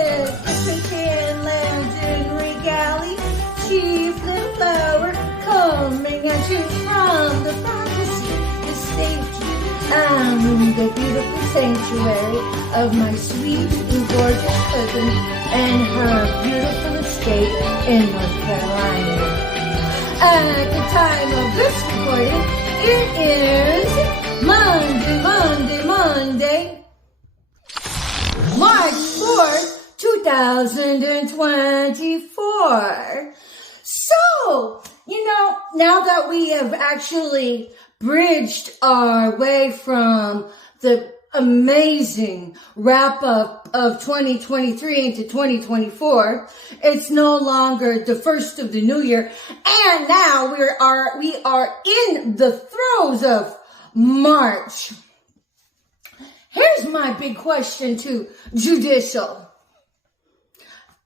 With the pretend lantern regalia, chief little flower coming at you from the fantasy, the safety, and the beautiful sanctuary of my sweet and gorgeous cousin and her beautiful estate in North Carolina. At the time of this recording, it is Monday, March 4th, 2024. So, now that we have actually bridged our way from the amazing wrap-up of 2023 into 2024, it's no longer the first of the new year, and now we are in the throes of March. Here's my big question to judicial.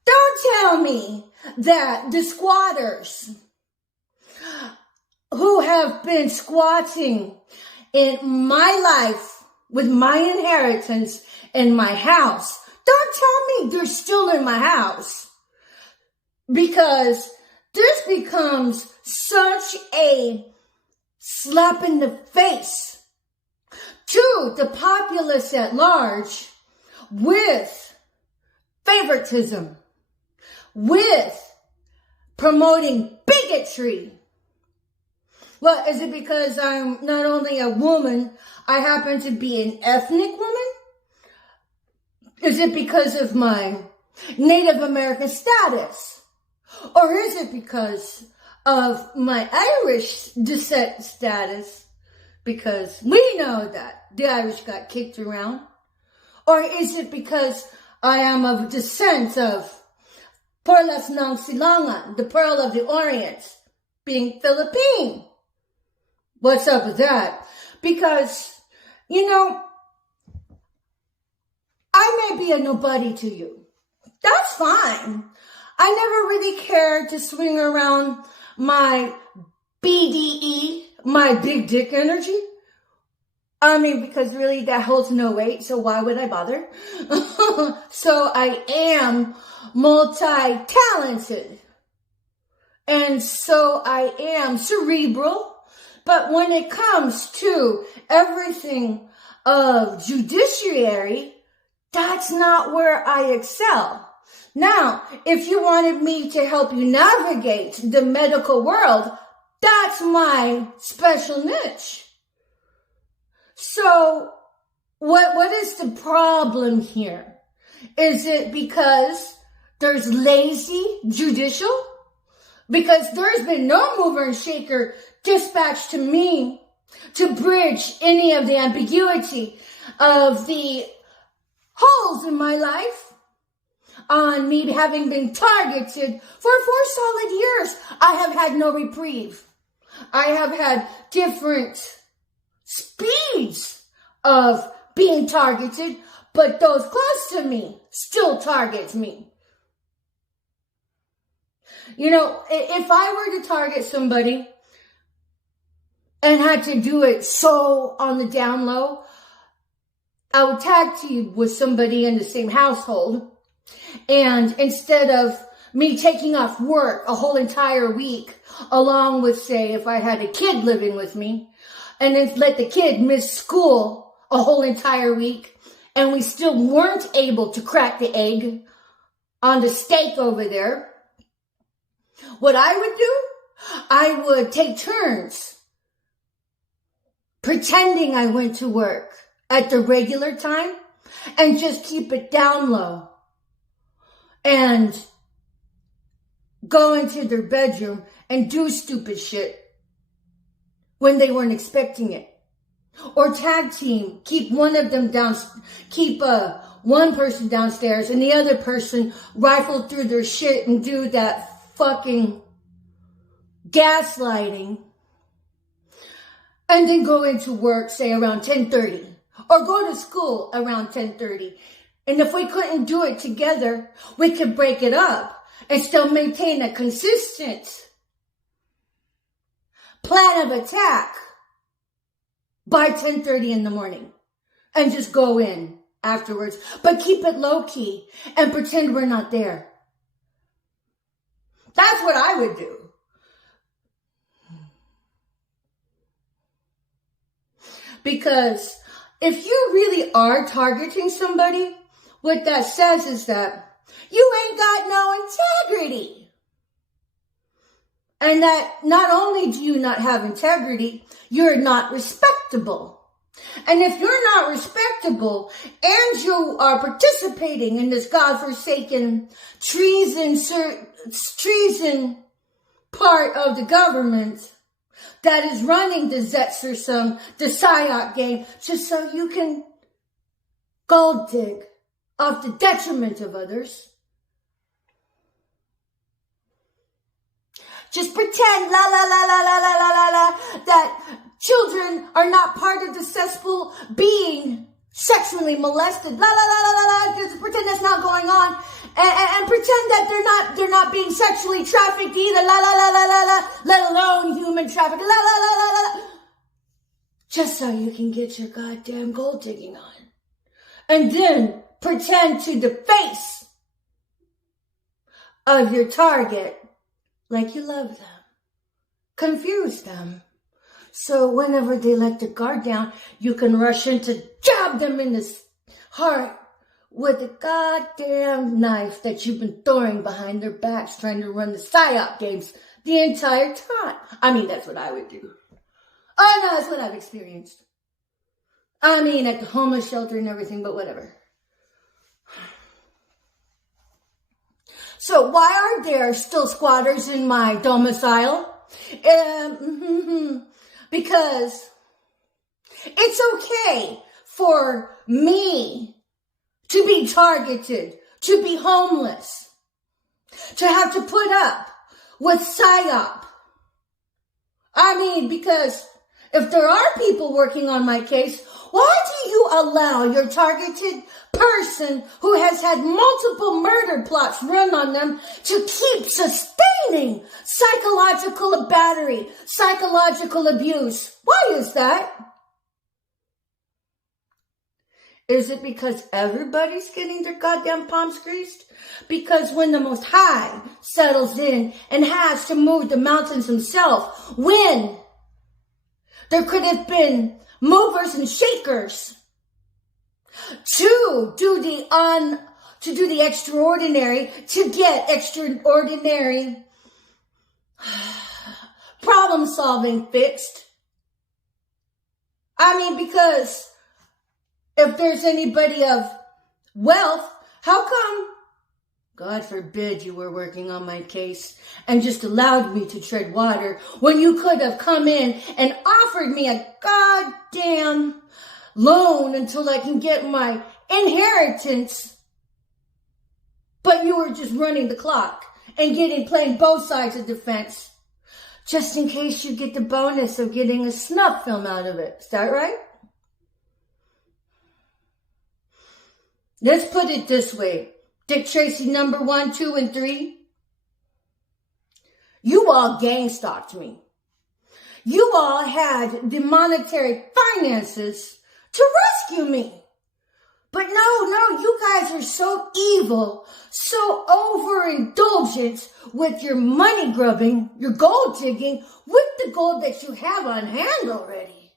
Don't tell me that the squatters who have been squatting in my life with my inheritance in my house, don't tell me they're still in my house. Because this becomes such a slap in the face to the populace at large with favoritism, with promoting bigotry. Well, is it because I'm not only a woman, I happen to be an ethnic woman? Is it because of my Native American status? Or is it because of my Irish descent status? Because we know that the Irish got kicked around. Or is it because I am of descent of Perlas ng Silangan, the Pearl of the Orient, being Philippine? What's up with that? Because, I may be a nobody to you. That's fine. I never really cared to swing around my BDE, my big dick energy. Because really that holds no weight, so why would I bother? So I am multi-talented. And so I am cerebral. But when it comes to everything of judiciary, that's not where I excel. Now, if you wanted me to help you navigate the medical world, that's my special niche. So, what is the problem here? Is it because there's lazy judicial? Because there's been no mover and shaker dispatched to me to bridge any of the ambiguity of the holes in my life on me having been targeted for 4 solid years. I have had no reprieve. I have had different speeds of being targeted, but those close to me still target me. If I were to target somebody and had to do it so on the down low, I would tag team with somebody in the same household. And instead of me taking off work a whole entire week, along with, say, if I had a kid living with me, and then let the kid miss school a whole entire week, and we still weren't able to crack the egg on the steak over there, what I would do, I would take turns pretending I went to work at the regular time and just keep it down low and go into their bedroom and do stupid shit when they weren't expecting it. Or tag team, keep one of them down, keep one person downstairs and the other person rifle through their shit and do that fucking gaslighting, and then go into work, say around 10:30, or go to school around 10:30. And if we couldn't do it together, we could break it up and still maintain a consistent plan of attack by 10:30 in the morning and just go in afterwards, but keep it low key and pretend we're not there. That's what I would do. Because if you really are targeting somebody, what that says is that you ain't got no integrity. And that not only do you not have integrity, you're not respectable. And if you're not respectable and you are participating in this godforsaken treason part of the government that is running the Zetzersum, the PSYOP game, just so you can gold dig off the detriment of others. Just pretend, that children are not part of the cesspool being sexually molested. Just pretend that's not going on. And pretend that they're not being sexually trafficked either. Let alone human trafficking. Just so you can get your goddamn gold digging on. And then pretend to the face of your target like you love them. Confuse them. So whenever they let the guard down, you can rush in to jab them in the heart with the goddamn knife that you've been throwing behind their backs trying to run the PSYOP games the entire time. I mean, that's what I would do. I know that's what I've experienced. I mean, at the homeless shelter and everything, but whatever. So why are there still squatters in my domicile? Because it's okay for me to be targeted, to be homeless, to have to put up with PSYOP. I mean, because if there are people working on my case, why do you allow your targeted person who has had multiple murder plots run on them to keep sustaining psychological battery, psychological abuse? Why is that? Is it because everybody's getting their goddamn palms greased? Because when the Most High settles in and has to move the mountains himself, when there could have been movers and shakers to do the extraordinary, to get extraordinary problem solving fixed. I mean, because if there's anybody of wealth, how come, God forbid, you were working on my case and just allowed me to tread water when you could have come in and offered me a goddamn loan until I can get my inheritance, but you were just running the clock and playing both sides of the fence just in case you get the bonus of getting a snuff film out of it. Is that right? Let's put it this way. Dick Tracy number 1, 2, and 3. You all gang stalked me. You all had the monetary finances to rescue me. But no, you guys are so evil, so overindulgent with your money grubbing, your gold digging, with the gold that you have on hand already.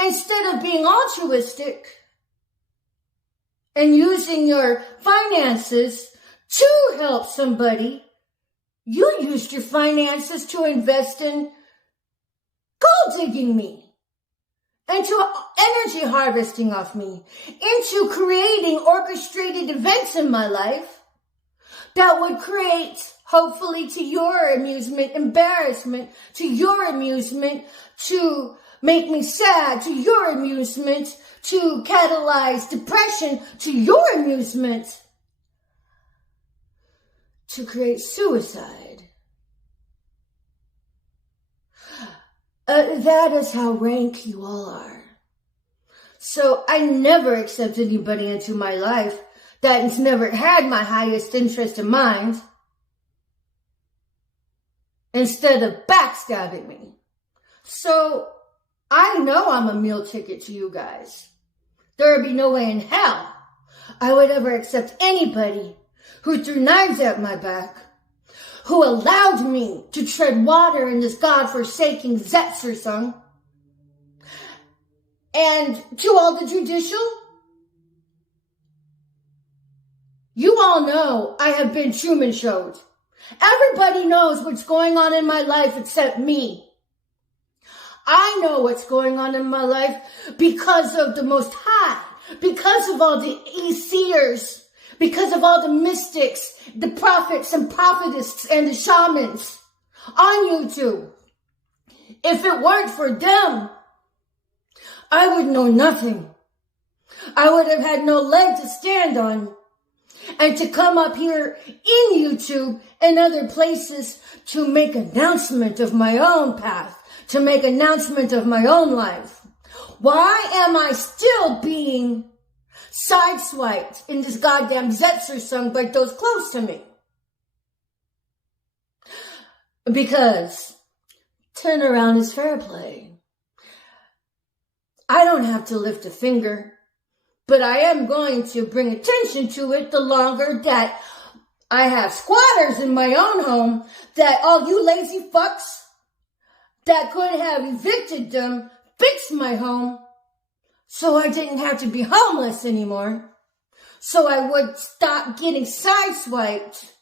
Instead of being altruistic and using your finances to help somebody, you used your finances to invest in gold digging me, into energy harvesting off me, into creating orchestrated events in my life that would create, hopefully to your amusement, embarrassment, to your amusement, to make me sad, to your amusement, to catalyze depression, to your amusement, to create suicide. That is how rank you all are. So I never accept anybody into my life that has never had my highest interest in mind, instead of backstabbing me. So I know I'm a meal ticket to you guys. There would be no way in hell I would ever accept anybody who threw knives at my back, who allowed me to tread water in this godforsaken Zetzersung. And to all the judicial, you all know I have been Truman Showed. Everybody knows what's going on in my life except me. I know what's going on in my life because of the Most High, because of all the seers, because of all the mystics, the prophets and prophetess and the shamans on YouTube. If it weren't for them, I would know nothing. I would have had no leg to stand on. And to come up here in YouTube and other places to make announcement of my own path, to make announcement of my own life. Why am I still being sideswiped in this goddamn Zetzersung by those close to me? Because turnaround is fair play. I don't have to lift a finger. But I am going to bring attention to it the longer that I have squatters in my own home, that all you lazy fucks that could have evicted them fixed my home so I didn't have to be homeless anymore. So I would stop getting sideswiped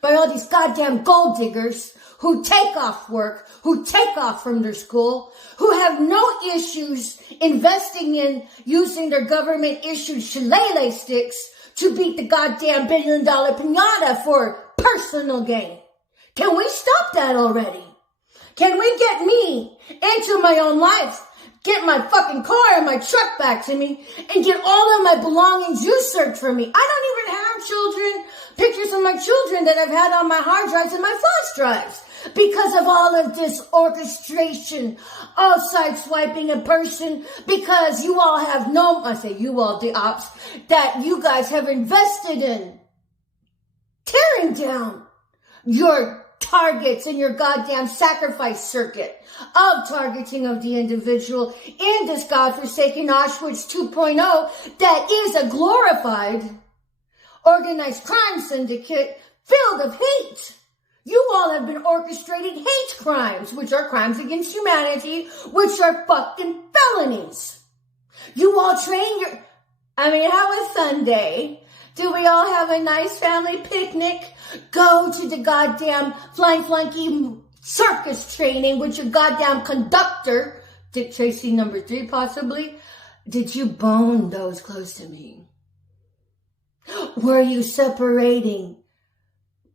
by all these goddamn gold diggers who take off work, who take off from their school, who have no issues investing in using their government-issued shillelagh sticks to beat the goddamn $1 billion piñata for personal gain. Can we stop that already? Can we get me into my own life, get my fucking car and my truck back to me, and get all of my belongings usurped from me? I don't even have children, pictures of my children that I've had on my hard drives and my flash drives. Because of all of this orchestration of sideswiping a person, because you all have I say you all, the ops, that you guys have invested in tearing down your targets in your goddamn sacrifice circuit of targeting of the individual in this godforsaken Auschwitz 2.0 that is a glorified organized crime syndicate filled of hate. You all have been orchestrating hate crimes, which are crimes against humanity, which are fucking felonies. You all how was Sunday? Do we all have a nice family picnic? Go to the goddamn Flying Flunky circus training with your goddamn conductor, Dick Tracy number 3 possibly. Did you bone those close to me? Were you separating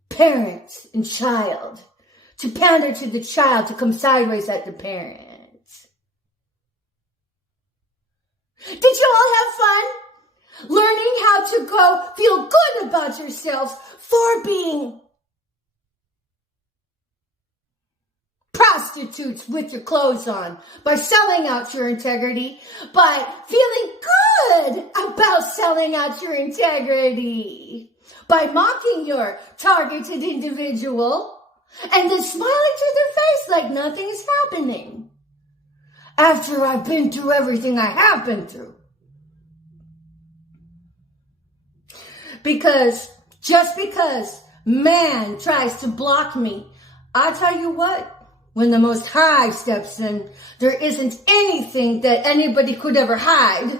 parent and child to pander to the child to come sideways at the parents? Did you all have fun learning how to go feel good about yourselves for being prostitutes with your clothes on, by selling out your integrity, by feeling good about selling out your integrity, by mocking your targeted individual, and then smiling to their face like nothing is happening after I've been through everything I have been through? Because just because man tries to block me, I tell you what, when the Most High steps in, there isn't anything that anybody could ever hide.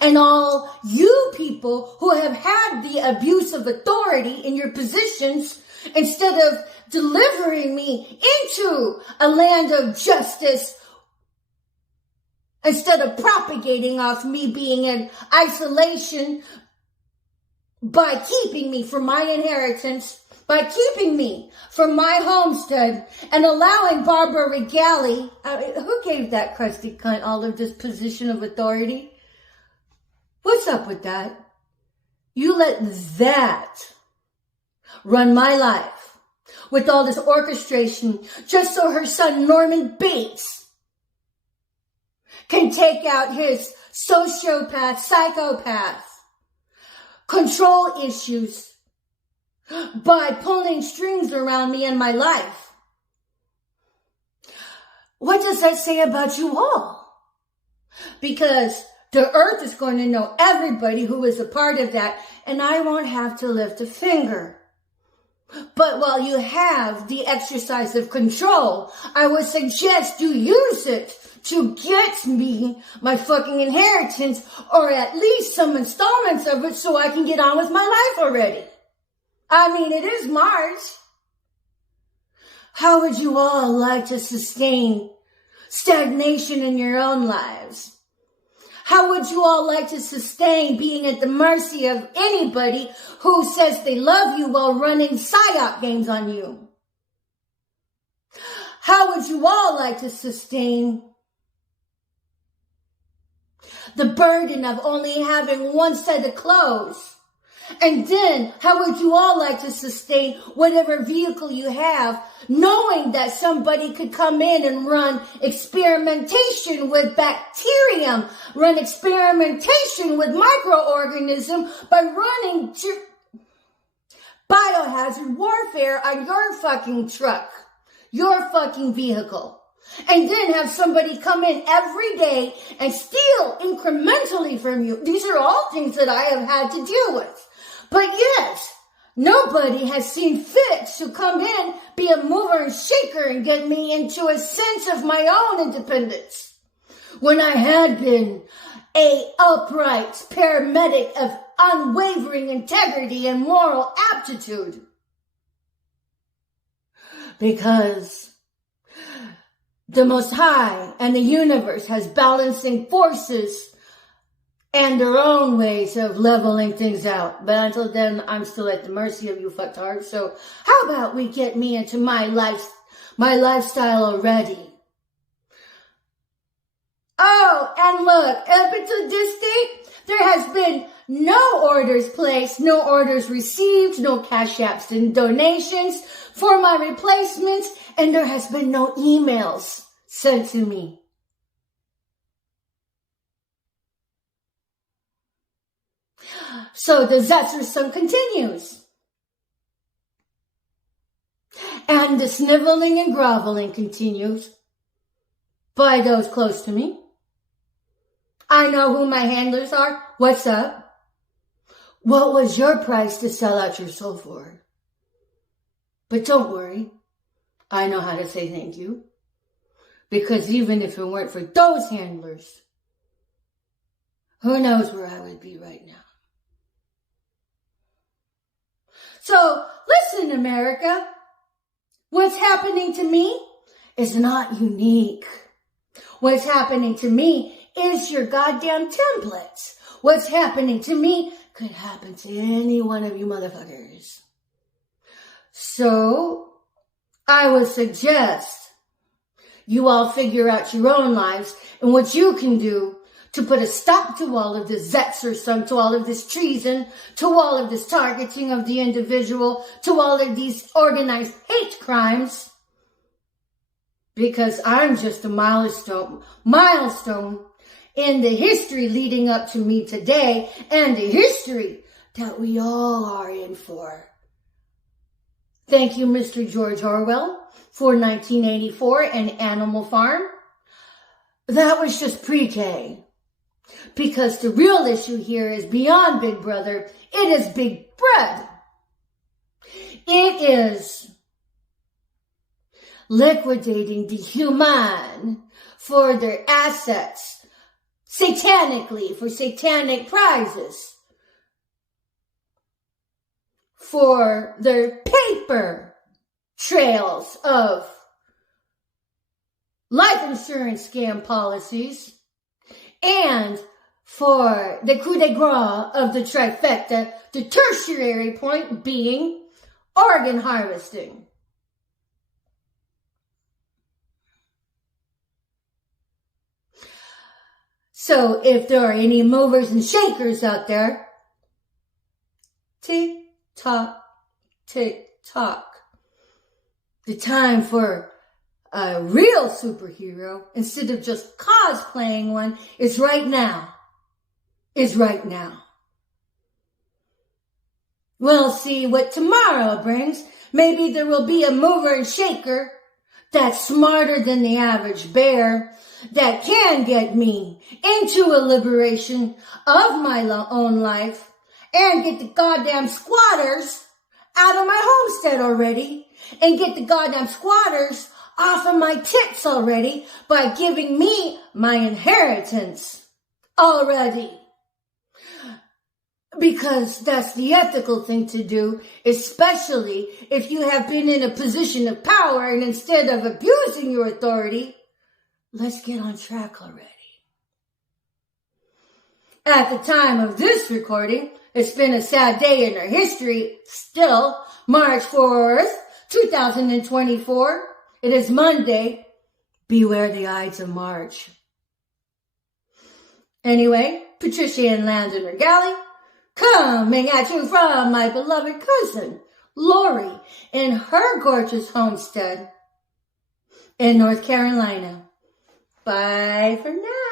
And all you people who have had the abuse of authority in your positions, instead of delivering me into a land of justice, instead of propagating off me being in isolation, by keeping me from my inheritance, by keeping me from my homestead, and allowing Barbara Regali, who gave that crusty cunt all of this position of authority? What's up with that? You let that run my life with all this orchestration just so her son Norman Bates can take out his sociopath, psychopath control issues by pulling strings around me and my life. What does that say about you all? Because The earth is going to know everybody who is a part of that, and I won't have to lift a finger. But while you have the exercise of control, I would suggest you use it to get me my fucking inheritance, or at least some installments of it, so I can get on with my life already. I mean, it is March. How would you all like to sustain stagnation in your own lives? How would you all like to sustain being at the mercy of anybody who says they love you while running psyop games on you? How would you all like to sustain the burden of only having one set of clothes? And then, how would you all like to sustain whatever vehicle you have, knowing that somebody could come in and run experimentation with bacterium, run experimentation with microorganism by running biohazard warfare on your fucking truck, your fucking vehicle? And then have somebody come in every day and steal incrementally from you. These are all things that I have had to deal with. But yes, nobody has seen fit to come in, be a mover and shaker, and get me into a sense of my own independence, when I had been a upright paramedic of unwavering integrity and moral aptitude. Because the Most High and the universe has balancing forces and their own ways of leveling things out. But until then, I'm still at the mercy of you fucktards. So how about we get me into my lifestyle already? Oh, and look, up until this date, there has been no orders placed, no orders received, no cash apps and donations for my replacements, and there has been no emails sent to me. So the Zetzer continues. And the sniveling and groveling continues by those close to me. I know who my handlers are. What's up? What was your price to sell out your soul for? But don't worry. I know how to say thank you. Because even if it weren't for those handlers, who knows where I would be right now. So, listen, America. What's happening to me is not unique. What's happening to me is your goddamn templates. What's happening to me could happen to any one of you motherfuckers. So, I would suggest you all figure out your own lives and what you can do to put a stop to all of this Zetzer, to all of this treason, to all of this targeting of the individual, to all of these organized hate crimes. Because I'm just a milestone in the history leading up to me today, and the history that we all are in for. Thank you, Mr. George Orwell, for 1984 and Animal Farm. That was just pre-K. Because the real issue here is beyond Big Brother. It is Big Bread. It is liquidating the human for their assets, satanically, for satanic prizes, for their paper trails of life insurance scam policies, and for the coup de grace of the trifecta, the tertiary point being organ harvesting. So if there are any movers and shakers out there, tick tock, tick tock. The time for a real superhero, instead of just cosplaying one, is right now. Is right now. We'll see what tomorrow brings. Maybe there will be a mover and shaker that's smarter than the average bear, that can get me into a liberation of my own life and get the goddamn squatters out of my homestead already and get the goddamn squatters off of my tits already by giving me my inheritance already. Because that's the ethical thing to do, especially if you have been in a position of power and instead of abusing your authority, let's get on track already. At the time of this recording, it's been a sad day in our history still, March 4th, 2024. It is Monday. Beware the Ides of March. Anyway, Patricia and Landon Regali, coming at you from my beloved cousin, Lori, in her gorgeous homestead in North Carolina. Bye for now.